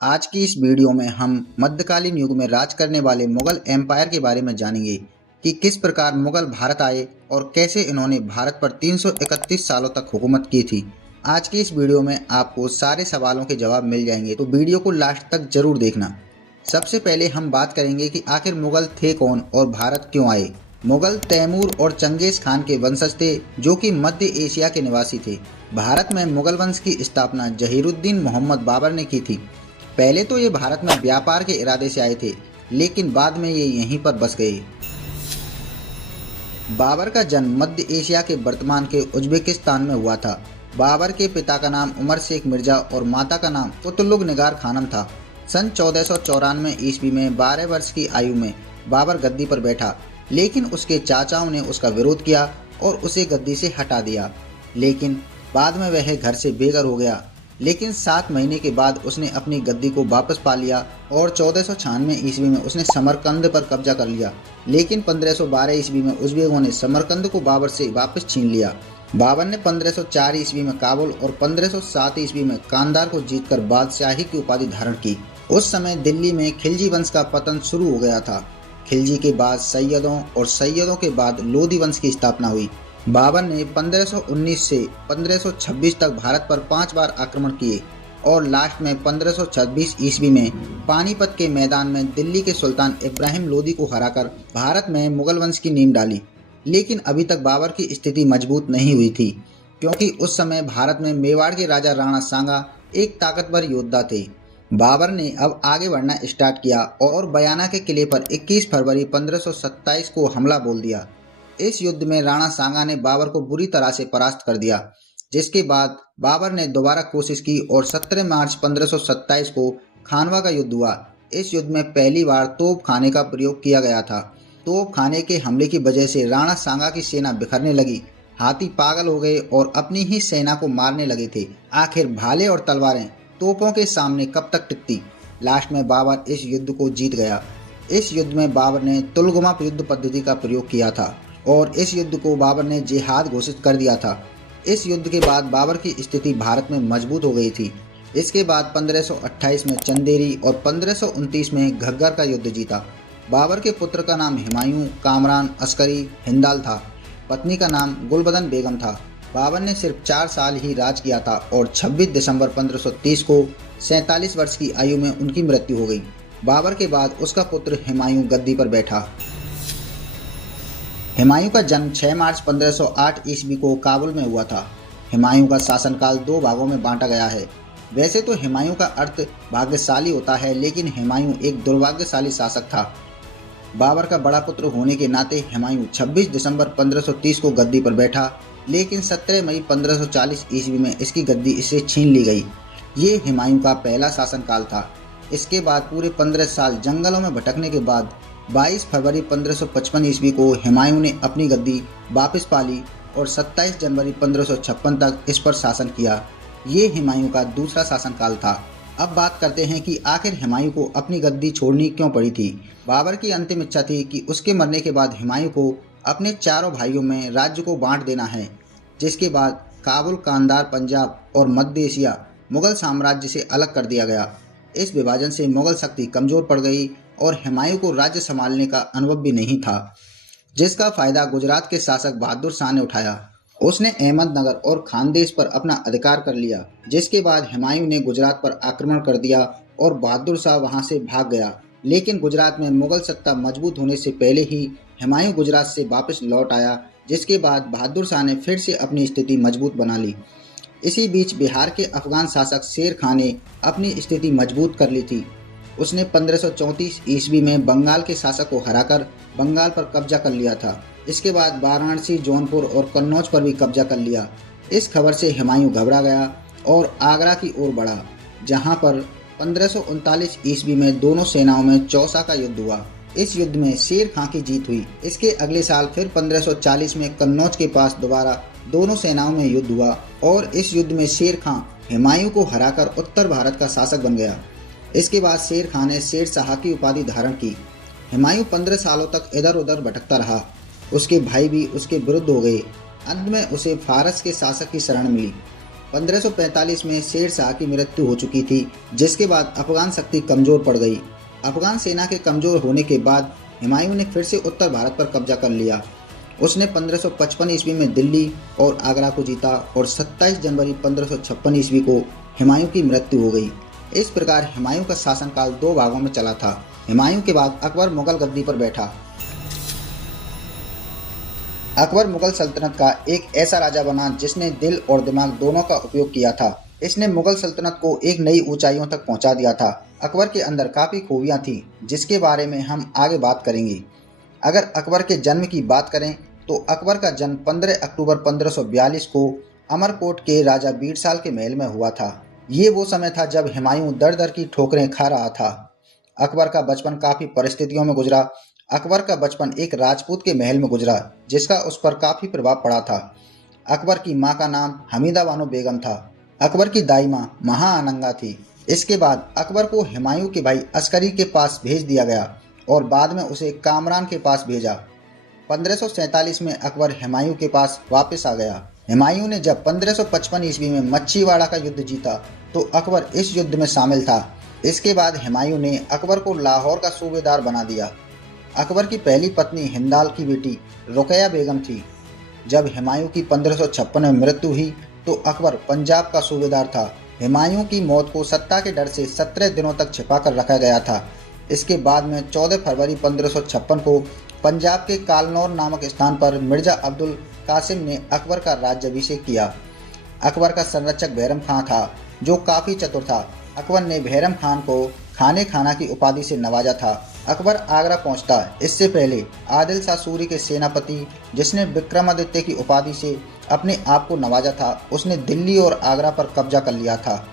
आज की इस वीडियो में हम मध्यकालीन युग में राज करने वाले मुगल एम्पायर के बारे में जानेंगे कि किस प्रकार मुगल भारत आए और कैसे इन्होंने भारत पर 331 सालों तक हुकूमत की थी। आज की इस वीडियो में आपको सारे सवालों के जवाब मिल जाएंगे, तो वीडियो को लास्ट तक जरूर देखना। सबसे पहले हम बात करेंगे कि आखिर मुगल थे कौन और भारत क्यों आए। मुगल तैमूर और चंगेज खान के वंशज थे, जो कि मध्य एशिया के निवासी थे। भारत में मुगल वंश की स्थापना जहीरुद्दीन मोहम्मद बाबर ने की थी। पहले तो ये भारत में व्यापार के इरादे से आए थे, लेकिन बाद में ये यहीं पर बस गए। बाबर का जन्म मध्य एशिया के वर्तमान के उज्बेकिस्तान में हुआ था। बाबर के पिता का नाम उमर शेख मिर्जा और माता का नाम कुतुलुग निगार खानम था। सन 1494 ईस्वी में 12 वर्ष की आयु में बाबर गद्दी पर बैठा, लेकिन उसके चाचाओं ने उसका विरोध किया और उसे गद्दी से हटा दिया। लेकिन बाद में वह घर से बेघर हो गया। लेकिन 7 महीने के बाद उसने अपनी गद्दी को वापस पा लिया और 1496 ईस्वी में उसने समरकंद पर कब्जा कर लिया। लेकिन 1512 ईस्वी में उज़्बेकों ने समरकंद को बाबर से वापस छीन लिया। बाबर ने 1504 ईस्वी में काबुल और 1507 ईस्वी में कांधार को जीतकर बादशाही की उपाधि धारण की। उस समय दिल्ली में खिलजी वंश का पतन शुरू हो गया था। खिलजी के बाद सैयदों और सैयदों के बाद लोधी वंश की स्थापना हुई। बाबर ने 1519 से 1526 तक भारत पर 5 बार आक्रमण किए और लास्ट में 1526 ईस्वी में पानीपत के मैदान में दिल्ली के सुल्तान इब्राहिम लोदी को हराकर भारत में मुगल वंश की नींव डाली। लेकिन अभी तक बाबर की स्थिति मजबूत नहीं हुई थी, क्योंकि उस समय भारत में मेवाड़ के राजा राणा सांगा एक ताकतवर योद्धा थे। बाबर ने अब आगे बढ़ना स्टार्ट किया और बयाना के किले पर 21 फरवरी 1527 को हमला बोल दिया। इस युद्ध में राणा सांगा ने बाबर को बुरी तरह से परास्त कर दिया, जिसके बाद बाबर ने दोबारा कोशिश की और 17 मार्च 1527 को खानवा का युद्ध हुआ। इस युद्ध में पहली बार तोप खाने का प्रयोग किया गया था। तोप खाने के हमले की वजह से राणा सांगा की सेना बिखरने लगी। हाथी पागल हो गए और अपनी ही सेना को मारने लगे थे। आखिर भाले और तलवारें तोपों के सामने कब तक टिकती। लास्ट में बाबर इस युद्ध को जीत गया। इस युद्ध में बाबर ने तुलगमा युद्ध पद्धति का प्रयोग किया था और इस युद्ध को बाबर ने जिहाद घोषित कर दिया था। इस युद्ध के बाद बाबर की स्थिति भारत में मजबूत हो गई थी। इसके बाद 1528 में चंदेरी और 1529 में घग्गर का युद्ध जीता। बाबर के पुत्र का नाम हुमायूं कामरान अस्करी हिंदाल था। पत्नी का नाम गुलबदन बेगम था। बाबर ने सिर्फ 4 साल ही राज किया था और 26 दिसंबर 1530 को 47 वर्ष की आयु में उनकी मृत्यु हो गई। बाबर के बाद उसका पुत्र हुमायूं गद्दी पर बैठा। हुमायूं का जन्म 6 मार्च 1508 ईस्वी को काबुल में हुआ था। हुमायूं का शासनकाल 2 भागों में बांटा गया है। वैसे तो हुमायूं का अर्थ भाग्यशाली होता है, लेकिन हुमायूं एक दुर्भाग्यशाली शासक था। बाबर का बड़ा पुत्र होने के नाते हुमायूं 26 दिसंबर 1530 को गद्दी पर बैठा, लेकिन 17 मई 1540 ईस्वी में इसकी गद्दी इससे छीन ली गई। ये हुमायूं का पहला शासनकाल था। इसके बाद पूरे 15 साल जंगलों में भटकने के बाद 22 फरवरी 1555 ईस्वी को हुमायूं ने अपनी गद्दी वापस पा ली और 27 जनवरी 1556 तक इस पर शासन किया। ये हुमायूं का दूसरा शासनकाल था। अब बात करते हैं कि आखिर हुमायूं को अपनी गद्दी छोड़नी क्यों पड़ी थी। बाबर की अंतिम इच्छा थी कि उसके मरने के बाद हुमायूं को अपने चारों भाइयों में राज्य को बांट देना है, जिसके बाद काबुल, कांधार, पंजाब और मध्य एशिया मुगल साम्राज्य से अलग कर दिया गया। इस विभाजन से मुगल शक्ति कमजोर पड़ गई और हुमायूं को राज्य संभालने का अनुभव भी नहीं था, जिसका फायदा गुजरात के शासक बहादुर शाह ने उठाया। उसने अहमदनगर और खानदेश पर अपना अधिकार कर लिया, जिसके बाद हुमायूं ने गुजरात पर आक्रमण कर दिया और बहादुर शाह वहां से भाग गया। लेकिन गुजरात में मुगल सत्ता मजबूत होने से पहले ही हुमायूं गुजरात से वापस लौट आया, जिसके बाद बहादुर शाह ने फिर से अपनी स्थिति मजबूत बना ली। इसी बीच बिहार के अफगान शासक शेर खान ने अपनी स्थिति मजबूत कर ली थी। उसने 1534 ईस्वी में बंगाल के शासक को हराकर बंगाल पर कब्जा कर लिया था। इसके बाद वाराणसी, जौनपुर और कन्नौज पर भी कब्जा कर लिया। इस खबर से हुमायूं घबरा गया और आगरा की ओर बढ़ा, जहां पर 1539 ईस्वी में दोनों सेनाओं में चौसा का युद्ध हुआ। इस युद्ध में शेर खां की जीत हुई। इसके अगले साल फिर 1540 में कन्नौज के पास दोबारा दोनों सेनाओं में युद्ध हुआ और इस युद्ध में शेर खां हुमायूं को हराकर उत्तर भारत का शासक बन गया। इसके बाद शेर खां ने शेर शाह की उपाधि धारण की। हुमायूं 15 सालों तक इधर उधर भटकता रहा। उसके भाई भी उसके विरुद्ध हो गए। अंत में उसे फारस के शासक की शरण मिली। 1545 में शेर शाह की मृत्यु हो चुकी थी, जिसके बाद अफगान शक्ति कमजोर पड़ गई। अफगान सेना के कमजोर होने के बाद हुमायूं ने फिर से उत्तर भारत पर कब्जा कर लिया। उसने 1555 ईस्वी में दिल्ली और आगरा को जीता और 27 जनवरी 1556 ईस्वी को हुमायूं की मृत्यु हो गई। इस प्रकार हुमायूं का शासनकाल 2 भागों में चला था। हुमायूं के बाद अकबर मुगल गद्दी पर बैठा। अकबर मुगल सल्तनत का एक ऐसा राजा बना जिसने दिल और दिमाग दोनों का उपयोग किया था। इसने मुगल सल्तनत को एक नई ऊंचाइयों तक पहुंचा दिया था। अकबर के अंदर काफ़ी खूबियां थीं, जिसके बारे में हम आगे बात करेंगे। अगर अकबर के जन्म की बात करें तो अकबर का जन्म 15 अक्टूबर 1542 को अमरकोट के राजा बीरसाल के महल में हुआ था। ये वो समय था जब हुमायूं दर दर की ठोकरें खा रहा था। अकबर का बचपन काफ़ी परिस्थितियों में गुजरा। अकबर का बचपन एक राजपूत के महल में गुजरा, जिसका उस पर काफ़ी प्रभाव पड़ा था। अकबर की माँ का नाम हमीदा बानो बेगम था। अकबर की दाई माँ महाअनंगा थी। इसके बाद अकबर को हुमायूं के भाई अस्करी के पास भेज दिया गया और बाद में उसे कामरान के पास भेजा। 1547 में अकबर हुमायूं के पास वापस आ गया। हुमायूं ने जब 1555 ईस्वी में मच्छीवाड़ा का युद्ध जीता तो अकबर इस युद्ध में शामिल था। इसके बाद हुमायूं ने अकबर को लाहौर का सूबेदार बना दिया। अकबर की पहली पत्नी हिंदाल की बेटी रुकैया बेगम थी। जब हुमायूं की 1556 में मृत्यु हुई तो अकबर पंजाब का सूबेदार था। हुमायूं की मौत को सत्ता के डर से 17 दिनों तक छिपा कर रखा गया था। इसके बाद में 14 फरवरी 1556 को पंजाब के कालनौर नामक स्थान पर मिर्जा अब्दुल कासिम ने अकबर का राज्याभिषेक किया। अकबर का संरक्षक बैरम खां था, जो काफ़ी चतुर था। अकबर ने बैरम खान को खाने खाना की उपाधि से नवाजा था। अकबर आगरा पहुंचता इससे पहले आदिल शाह सूरी के सेनापति, जिसने विक्रमादित्य की उपाधि से अपने आप को नवाजा था, उसने दिल्ली और आगरा पर कब्जा कर लिया था।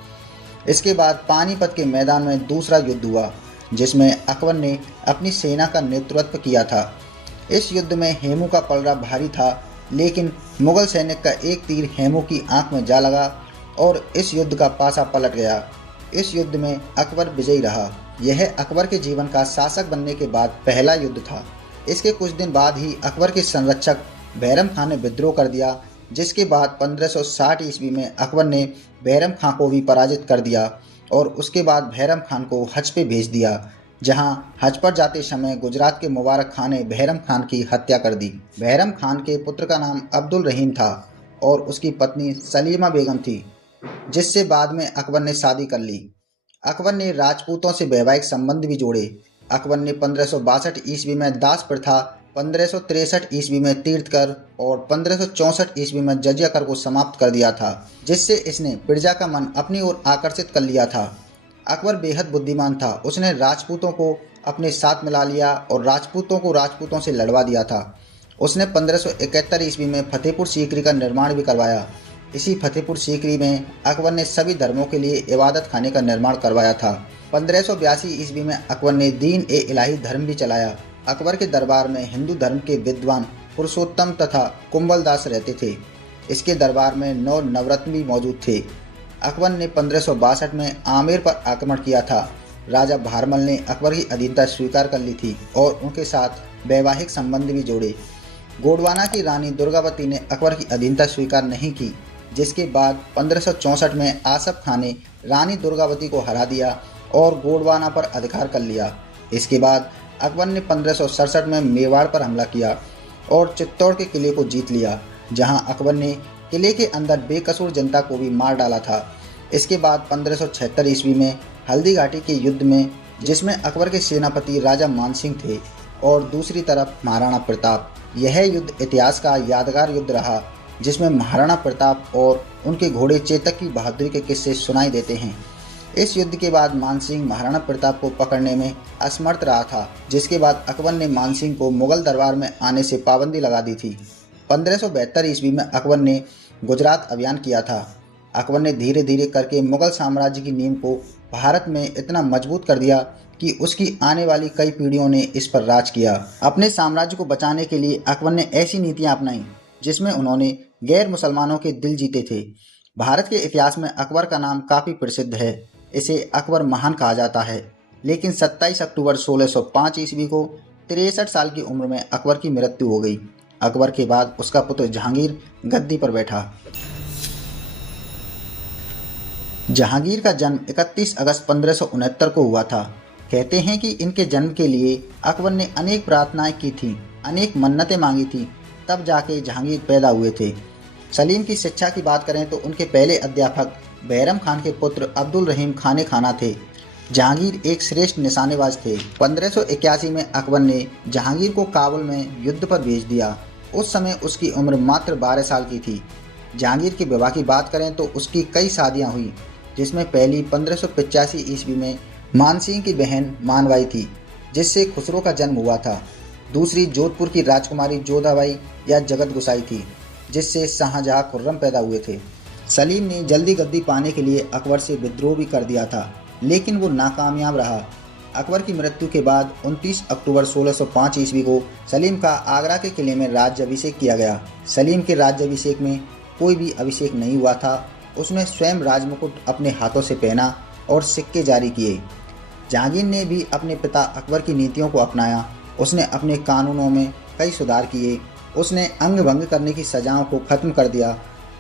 इसके बाद पानीपत के मैदान में दूसरा युद्ध हुआ, जिसमें अकबर ने अपनी सेना का नेतृत्व किया था। इस युद्ध में हेमू का पलड़ा भारी था, लेकिन मुगल सैनिक का एक तीर हेमू की आंख में जा लगा और इस युद्ध का पासा पलट गया। इस युद्ध में अकबर विजयी रहा। यह अकबर के जीवन का शासक बनने के बाद पहला युद्ध था। इसके कुछ दिन बाद ही अकबर के संरक्षक बैरम खान ने विद्रोह कर दिया, जिसके बाद 1560 ईस्वी में अकबर ने बैरम खान को भी पराजित कर दिया और उसके बाद बैरम खान को हज पे भेज दिया, जहां हज पर जाते समय गुजरात के मुबारक खान ने बैरम खान की हत्या कर दी। बैरम खान के पुत्र का नाम अब्दुल रहीम था और उसकी पत्नी सलीमा बेगम थी, जिससे बाद में अकबर ने शादी कर ली। अकबर ने राजपूतों से वैवाहिक संबंध भी जोड़े। अकबर ने 1562 ईस्वी में दास प्रथा, 1563 ईस्वी में तीर्थ कर और 1564 ईस्वी में जजिया कर को समाप्त कर दिया था, जिससे इसने प्रजा का मन अपनी ओर आकर्षित कर लिया था। अकबर बेहद बुद्धिमान था। उसने राजपूतों को अपने साथ मिला लिया और राजपूतों को राजपूतों से लड़वा दिया था। उसने 1571 ईस्वी में फतेहपुर सीकरी का निर्माण भी करवाया। इसी फतेहपुर सीकरी में अकबर ने सभी धर्मों के लिए इबादत खाने का निर्माण करवाया था। 1582 ईस्वी में अकबर ने दीन ए इलाही धर्म भी चलाया। अकबर के दरबार में हिंदू धर्म के विद्वान पुरुषोत्तम तथा कुंभल दास रहते थे। इसके दरबार में 9 नवरत्न भी मौजूद थे। अकबर ने 1562 में आमेर पर आक्रमण किया था। राजा भारमल ने अकबर की अधीनता स्वीकार कर ली थी और उनके साथ वैवाहिक संबंध भी जोड़े। गोंडवाना की रानी दुर्गावती ने अकबर की अधीनता स्वीकार नहीं की, जिसके बाद 1564 में आसफ खान ने रानी दुर्गावती को हरा दिया और गोंडवाना पर अधिकार कर लिया। इसके बाद अकबर ने 1567 में मेवाड़ पर हमला किया और चित्तौड़ के किले को जीत लिया, जहां अकबर ने किले के अंदर बेकसूर जनता को भी मार डाला था। इसके बाद 1576 ईस्वी में हल्दी घाटी के युद्ध में, जिसमें अकबर के सेनापति राजा मानसिंह थे और दूसरी तरफ महाराणा प्रताप, यह युद्ध इतिहास का यादगार युद्ध रहा, जिसमें महाराणा प्रताप और उनके घोड़े चेतक की बहादुरी के किस्से सुनाई देते हैं। इस युद्ध के बाद मानसिंह महाराणा प्रताप को पकड़ने में असमर्थ रहा था, जिसके बाद अकबर ने मानसिंह को मुगल दरबार में आने से पाबंदी लगा दी थी। 1572 ईस्वी में अकबर ने गुजरात अभियान किया था। अकबर ने धीरे धीरे करके मुगल साम्राज्य की नींव को भारत में इतना मजबूत कर दिया कि उसकी आने वाली कई पीढ़ियों ने इस पर राज किया। अपने साम्राज्य को बचाने के लिए अकबर ने ऐसी नीतियां अपनाई जिसमें उन्होंने गैर मुसलमानों के दिल जीते थे। भारत के इतिहास में अकबर का नाम काफ़ी प्रसिद्ध है। इसे अकबर महान कहा जाता है, लेकिन 27 अक्टूबर 1605 ईस्वी को 63 साल की उम्र में अकबर की मृत्यु हो गई। अकबर के बाद उसका पुत्र जहांगीर गद्दी पर बैठा। जहांगीर का जन्म 31 अगस्त 1569 को हुआ था। कहते हैं कि इनके जन्म के लिए अकबर ने अनेक प्रार्थनाएं की थीं, अनेक मन्नतें मांगी थीं, तब जाके जहांगीर पैदा हुए थे। सलीम की शिक्षा की बात करें तो उनके पहले अध्यापक बैरम खान के पुत्र अब्दुल रहीम खाने खाना थे। जहांगीर एक श्रेष्ठ निशानेबाज थे। 1581 में अकबर ने जहांगीर को काबुल में युद्ध पर भेज दिया। उस समय उसकी उम्र मात्र 12 साल की थी। जहांगीर के विवाह की बात करें तो उसकी कई शादियां हुई, जिसमें पहली 1585 ईस्वी में मानसिंह की बहन मानवाई थी, जिससे खुसरो का जन्म हुआ था। दूसरी जोधपुर की राजकुमारी जोधाबाई या जगत गुसाई थी, जिससे शाहजहां खुर्रम पैदा हुए थे। सलीम ने जल्दी गद्दी पाने के लिए अकबर से विद्रोह भी कर दिया था, लेकिन वो नाकामयाब रहा। अकबर की मृत्यु के बाद 29 अक्टूबर 1605 ईस्वी को सलीम का आगरा के किले में राज्याभिषेक किया गया। सलीम के राज्याभिषेक में कोई भी अभिषेक नहीं हुआ था। उसने स्वयं राजमुकुट अपने हाथों से पहना और सिक्के जारी किए। जहांगीर ने भी अपने पिता अकबर की नीतियों को अपनाया। उसने अपने कानूनों में कई सुधार किए। उसने अंग भंग करने की सजाओं को खत्म कर दिया।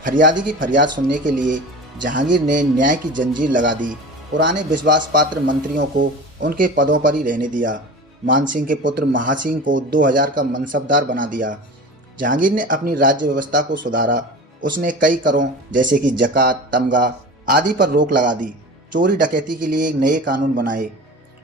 फरियादी की फरियाद सुनने के लिए जहांगीर ने न्याय की जंजीर लगा दी। पुराने विश्वास पात्र मंत्रियों को उनके पदों पर ही रहने दिया। मानसिंह के पुत्र महासिंह को 2000 का मनसबदार बना दिया। जहांगीर ने अपनी राज्य व्यवस्था को सुधारा। उसने कई करों जैसे कि जकात, तमगा आदि पर रोक लगा दी। चोरी डकैती के लिए नए कानून बनाए।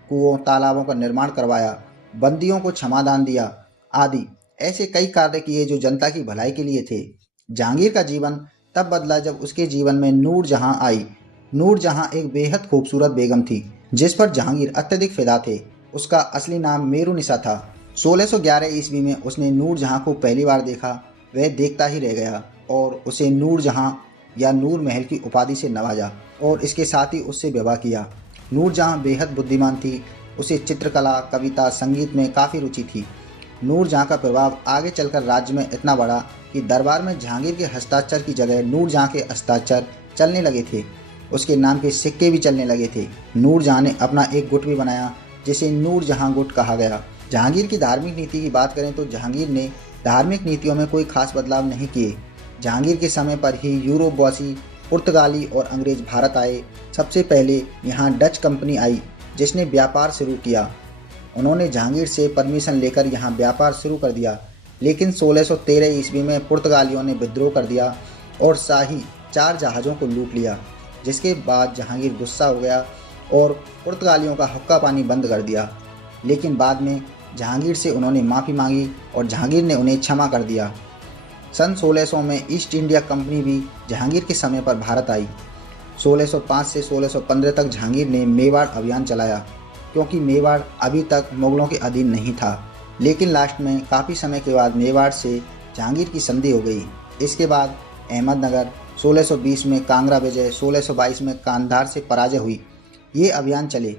कुओं तालाबों का निर्माण करवाया। बंदियों को क्षमादान दिया आदि ऐसे कई कार्य किए जो जनता की भलाई के लिए थे। जहांगीर का जीवन तब बदला जब उसके जीवन में नूरजहां आई। नूरजहां एक बेहद खूबसूरत बेगम थी, जिस पर जहांगीर अत्यधिक फिदा थे। उसका असली नाम मेरुनिसा था। 1611 ईस्वी में उसने नूरजहां को पहली बार देखा। वह देखता ही रह गया और उसे नूरजहां या नूर महल की उपाधि से नवाजा और इसके साथ ही उससे विवाह किया। नूरजहां बेहद बुद्धिमान थी। उसे चित्रकला, कविता, संगीत में काफ़ी रुचि थी। नूरजहां का प्रभाव आगे चलकर राज्य में इतना बढ़ा कि दरबार में जहांगीर के हस्ताक्षर की जगह नूरजहां के हस्ताक्षर चलने लगे थे। उसके नाम के सिक्के भी चलने लगे थे। नूरजहां ने अपना एक गुट भी बनाया, जिसे नूरजहां गुट कहा गया। जहांगीर की धार्मिक नीति की बात करें तो जहांगीर ने धार्मिक नीतियों में कोई खास बदलाव नहीं किए। जहांगीर के समय पर ही यूरोपवासी, पुर्तगाली और अंग्रेज भारत आए। सबसे पहले यहाँ डच कंपनी आई, जिसने व्यापार शुरू किया। उन्होंने जहांगीर से परमिशन लेकर यहाँ व्यापार शुरू कर दिया, लेकिन 1613 ईस्वी में पुर्तगालियों ने विद्रोह कर दिया और शाही 4 जहाज़ों को लूट लिया, जिसके बाद जहांगीर गुस्सा हो गया और पुर्तगालियों का हुक्का पानी बंद कर दिया। लेकिन बाद में जहांगीर से उन्होंने माफ़ी मांगी और जहांगीर ने उन्हें क्षमा कर दिया। सन 1600 में ईस्ट इंडिया कंपनी भी जहांगीर के समय पर भारत आई। 1605 से 1615 तक जहांगीर ने मेवाड़ अभियान चलाया, क्योंकि मेवाड़ अभी तक मुगलों के अधीन नहीं था। लेकिन लास्ट में काफ़ी समय के बाद मेवाड़ से जहांगीर की संधि हो गई। इसके बाद अहमदनगर, 1620 में कांगड़ा विजय, 1622 में कांधार से पराजय हुई। ये अभियान चले।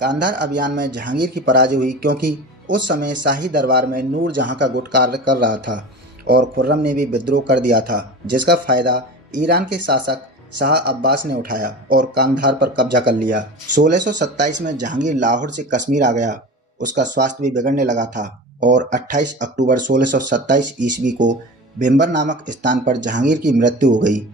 कांधार अभियान में जहांगीर की पराजय हुई क्योंकि उस समय शाही दरबार में नूरजहां का गुट कार्य कर रहा था और खुर्रम ने भी विद्रोह कर दिया था, जिसका फ़ायदा ईरान के शासक शाह अब्बास ने उठाया और कांधार पर कब्जा कर लिया। 1627 में जहांगीर लाहौर से कश्मीर आ गया। उसका स्वास्थ्य भी बिगड़ने लगा था और 28 अक्टूबर 1627 ईस्वी को भिम्बर नामक स्थान पर जहांगीर की मृत्यु हो गई।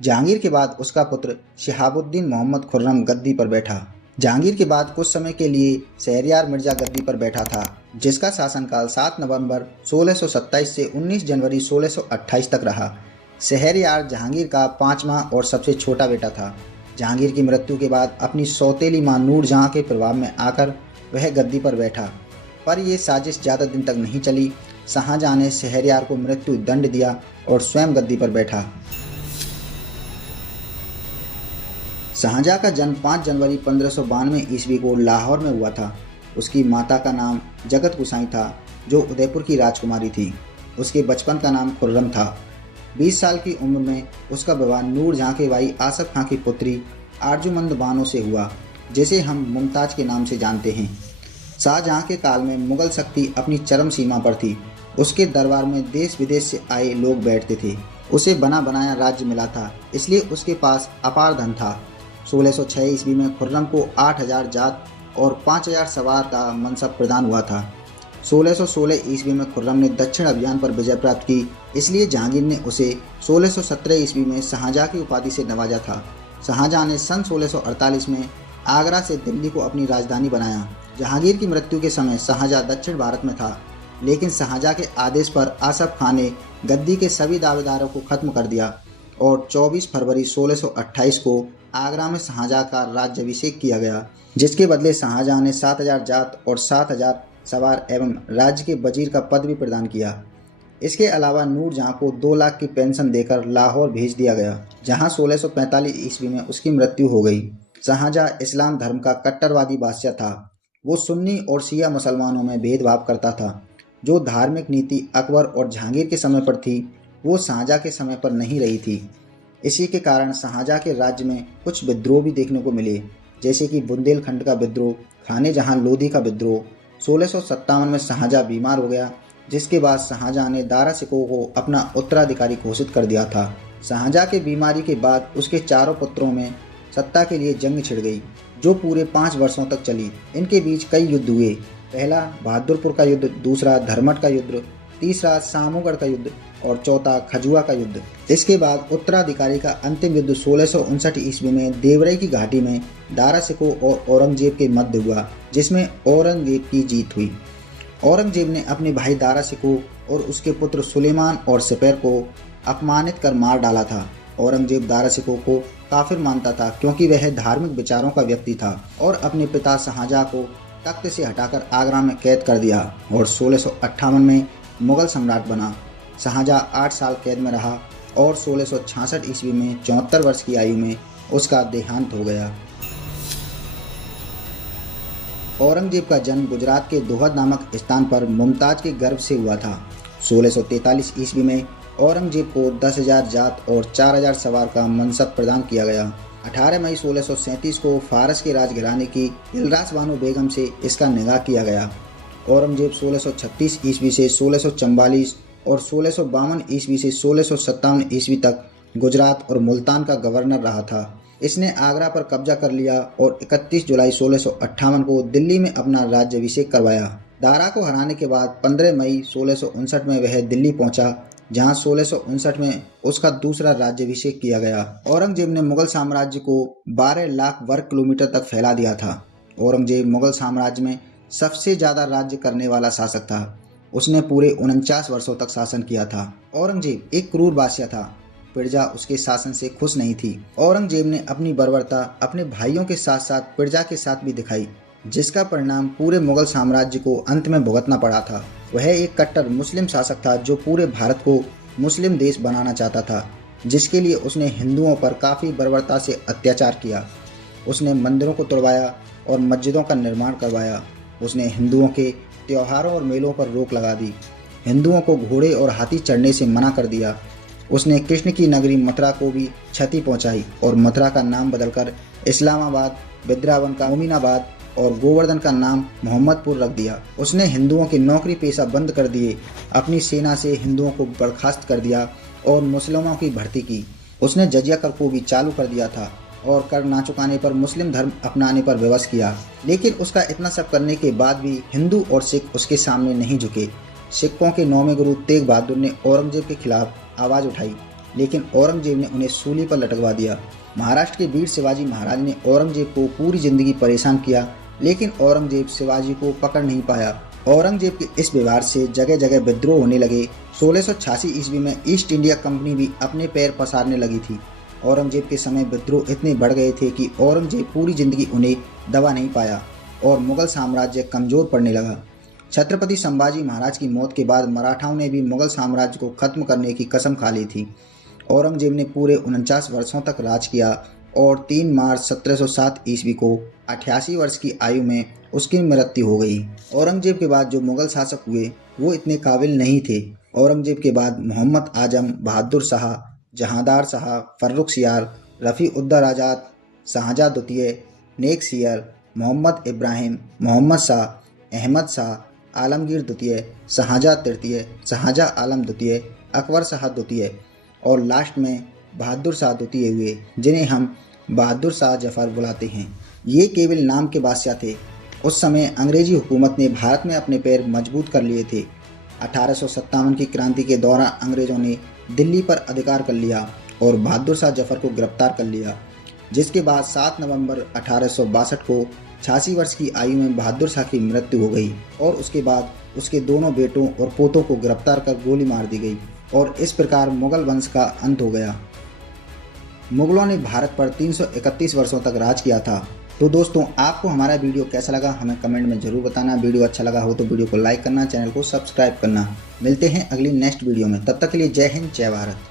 जहांगीर के बाद उसका पुत्र शहाबुद्दीन मोहम्मद खुर्रम गद्दी पर बैठा। जहांगीर के बाद कुछ समय के लिए शहरयार मिर्जा गद्दी पर बैठा था, जिसका शासनकाल 7 नवंबर 1627 से 19 जनवरी 1628 तक रहा। शहरयार जहांगीर का 5वां और सबसे छोटा बेटा था। जहांगीर की मृत्यु के बाद अपनी सौतेली मां नूरजहां के प्रभाव में आकर वह गद्दी पर बैठा, पर यह साजिश ज़्यादा दिन तक नहीं चली। शाहजहां ने शहरयार को मृत्यु दंड दिया और स्वयं गद्दी पर बैठा। शाहजहां का जन्म 5 जनवरी 1592 ईस्वी को लाहौर में हुआ था। उसकी माता का नाम जगत गुसाई था, जो उदयपुर की राजकुमारी थी। उसके बचपन का नाम खुर्रम था। 20 साल की उम्र में उसका विवाह नूरजहां के भाई आसफ खां की पुत्री आरजुमंद बानो से हुआ, जिसे हम मुमताज़ के नाम से जानते हैं। शाहजहां के काल में मुगल शक्ति अपनी चरम सीमा पर थी। उसके दरबार में देश विदेश से आए लोग बैठते थे। उसे बना बनाया राज्य मिला था, इसलिए उसके पास अपार धन था। 1606 ईस्वी में खुर्रम को 8000 जात और 5000 सवार का मनसब प्रदान हुआ था। 1616 ईस्वी में खुर्रम ने दक्षिण अभियान पर विजय प्राप्त की, इसलिए जहांगीर ने उसे 1617 ईस्वी में शाहजहां की उपाधि से नवाजा था। शाहजहां ने सन 1648 में आगरा से दिल्ली को अपनी राजधानी बनाया। जहांगीर की मृत्यु के समय शाहजहां दक्षिण भारत में था, लेकिन शाहजहां के आदेश पर आसफ खान ने गद्दी के सभी दावेदारों को खत्म कर दिया और 24 फरवरी 1628 को आगरा में शाहजहां का राज्याभिषेक किया गया, जिसके बदले शाहजहां ने 7000 जात और 7000 सवार एवं राज्य के वजीर का पद भी प्रदान किया। इसके अलावा नूरजहां को 2 लाख की पेंशन देकर लाहौर भेज दिया गया, जहां 1645 ईस्वी में उसकी मृत्यु हो गई। शाहजहां इस्लाम धर्म का कट्टरवादी बादशाह था। वो सुन्नी और शिया मुसलमानों में भेदभाव करता था। जो धार्मिक नीति अकबर और जहांगीर के समय पर थी, वो शाहजहां के समय पर नहीं रही थी। इसी के कारण शाहजहां के राज्य में कुछ विद्रोह भी देखने को मिले, जैसे कि बुंदेलखंड का विद्रोह, खाने जहां लोधी का विद्रोह। 1657 में शाहजहां बीमार हो गया, जिसके बाद शाहजहां ने दारा शिकोह को अपना उत्तराधिकारी घोषित कर दिया था। शाहजहां के बीमारी के बाद उसके चारों पुत्रों में सत्ता के लिए जंग छिड़ गई, जो पूरे 5 वर्षों तक चली। इनके बीच कई युद्ध हुए। पहला बहादुरपुर का युद्ध, दूसरा धर्मट का युद्ध, तीसरा सामूगढ़ का युद्ध और चौथा खजुआ का युद्ध। इसके बाद उत्तराधिकारी का अंतिम युद्ध 1659 ईस्वी में देवरई की घाटी में दारा शिकोह और औरंगजेब के मध्य हुआ, जिसमें औरंगजेब की जीत हुई। औरंगजेब ने अपने भाई दारा शिकोह और उसके पुत्र सुलेमान और सिपेर को अपमानित कर मार डाला था। औरंगजेब दारा शिकोह को काफिर मानता था, क्योंकि वह धार्मिक विचारों का व्यक्ति था, और अपने पिता शाहजहां को तख्त से हटाकर आगरा में कैद कर दिया और 1658 में मुगल सम्राट बना। शाहजहां 8 साल कैद में रहा और 1666 ईस्वी में 74 वर्ष की आयु में उसका देहांत हो गया। औरंगजेब का जन्म गुजरात के दोहद नामक स्थान पर मुमताज के गर्भ से हुआ था। 1643 ईस्वी में औरंगजेब को 10,000 जात और 4,000 सवार का मनसब प्रदान किया गया। 18 मई 1637 को फारस के राजघराने की इलरास बानो बेगम से इसका निकाह किया गया। औरंगजेब 1636 ईस्वी से 1644 और 1652 ईस्वी से 1657 ईस्वी तक गुजरात और मुल्तान का गवर्नर रहा था। इसने आगरा पर कब्जा कर लिया और 31 जुलाई 1658 को दिल्ली में अपना राज्याभिषेक करवाया। दारा को हराने के बाद 15 मई 1659 में वह दिल्ली पहुंचा, जहां 1659 में उसका दूसरा राज्याभिषेक किया गया। औरंगजेब ने मुगल साम्राज्य को 12 लाख वर्ग किलोमीटर तक फैला दिया था। औरंगजेब मुगल साम्राज्य में सबसे ज्यादा राज्य करने वाला शासक था। उसने पूरे 49 वर्षों तक शासन किया था। औरंगजेब एक क्रूर बादशाह था। प्रजा उसके शासन से खुश नहीं थी। औरंगजेब ने अपनी बर्बरता अपने भाइयों के साथ साथ प्रजा के साथ भी दिखाई, जिसका परिणाम पूरे मुगल साम्राज्य को अंत में भुगतना पड़ा था। वह एक कट्टर मुस्लिम शासक था, जो पूरे भारत को मुस्लिम देश बनाना चाहता था, जिसके लिए उसने हिंदुओं पर काफ़ी बर्बरता से अत्याचार किया। उसने मंदिरों को तोड़वाया और मस्जिदों का निर्माण करवाया। उसने हिंदुओं के त्योहारों और मेलों पर रोक लगा दी। हिंदुओं को घोड़े और हाथी चढ़ने से मना कर दिया। उसने कृष्ण की नगरी मथुरा को भी क्षति पहुंचाई और मथुरा का नाम बदलकर इस्लामाबाद, वृंदावन का मोमिनाबाद और गोवर्धन का नाम मोहम्मदपुर रख दिया। उसने हिंदुओं के नौकरी पेशा बंद कर दिए, अपनी सेना से हिंदुओं को बर्खास्त कर दिया और मुसलमानों की भर्ती की। उसने जजिया कर को भी चालू कर दिया था और कर ना चुकाने पर मुस्लिम धर्म अपनाने पर विवश किया। लेकिन उसका इतना सब करने के बाद भी हिंदू और सिख उसके सामने नहीं झुके। सिखों के 9वें गुरु तेग बहादुर ने औरंगजेब के खिलाफ आवाज़ उठाई, लेकिन औरंगजेब ने उन्हें सूली पर लटकवा दिया। महाराष्ट्र के वीर शिवाजी महाराज ने औरंगजेब को पूरी जिंदगी परेशान किया, लेकिन औरंगजेब शिवाजी को पकड़ नहीं पाया। औरंगजेब के इस व्यवहार से जगह जगह विद्रोह होने लगे। 1686 ईस्वी में ईस्ट इंडिया कंपनी भी अपने पैर पसारने लगी थी। औरंगजेब के समय विद्रोह इतने बढ़ गए थे कि औरंगजेब पूरी जिंदगी उन्हें दबा नहीं पाया और मुगल साम्राज्य कमजोर पड़ने लगा। छत्रपति संभाजी महाराज की मौत के बाद मराठाओं ने भी मुगल साम्राज्य को खत्म करने की कसम खा ली थी। औरंगजेब ने पूरे 49 वर्षों तक राज किया और 3 मार्च 1707 ईस्वी को 88 वर्ष की आयु में उसकी मृत्यु हो गई। औरंगजेब के बाद जो मुगल शासक हुए वो इतने काबिल नहीं थे। औरंगजेब के बाद मोहम्मद आजम, बहादुर शाह, जहांदार शाह, फर्रुखसियार, रफ़ी-उद-दौला आज़ाद, शाहजहां द्वितीय, नेक सियर, मोहम्मद इब्राहिम, मोहम्मद शाह, अहमद शाह, आलमगीर द्वितीय, शाहजहां तृतीय, शाहजहां आलम द्वितीय, अकबर शाह द्वितीय और लास्ट में बहादुर शाह द्वितीय हुए, जिन्हें हम बहादुर शाह जफर बुलाते हैं। ये केवल नाम के बादशाह थे। उस समय अंग्रेजी हुकूमत ने भारत में अपने पैर मजबूत कर लिए थे। 1857 की क्रांति के दौरान अंग्रेजों ने दिल्ली पर अधिकार कर लिया और बहादुर शाह जफर को गिरफ्तार कर लिया। जिसके बाद 7 नवंबर 1862 को 86 वर्ष की आयु में बहादुर शाह की मृत्यु हो गई और उसके बाद उसके दोनों बेटों और पोतों को गिरफ्तार कर गोली मार दी गई और इस प्रकार मुगल वंश का अंत हो गया। मुगलों ने भारत पर 331 वर्षों तक राज किया था। तो दोस्तों, आपको हमारा वीडियो कैसा लगा हमें कमेंट में जरूर बताना। वीडियो अच्छा लगा हो तो वीडियो को लाइक करना, चैनल को सब्सक्राइब करना। मिलते हैं अगली नेक्स्ट वीडियो में, तब तक के लिए जय हिंद, जय भारत।